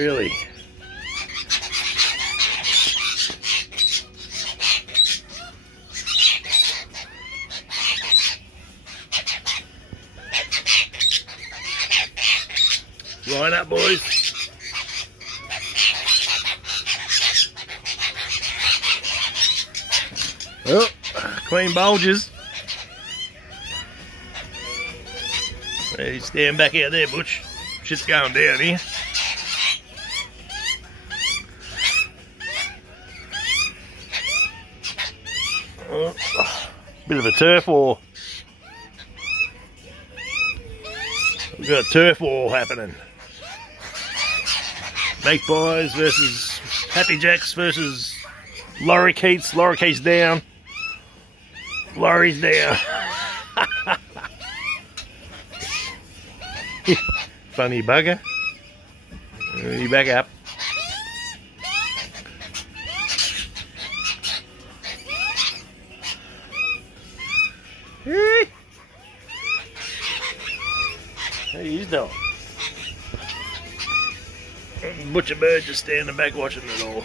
Really. Line up, boys. Oh, clean bulges. Hey, stand back out there, Butch. Shit's going down here. Oh, bit of a turf war. We've got a turf war happening. Magpies versus Happy Jacks versus lorikeets. Lorikeets down. Lorry's down. Funny bugger. You back up. Hey, how you doing? Butcher Bird just standing back watching it all.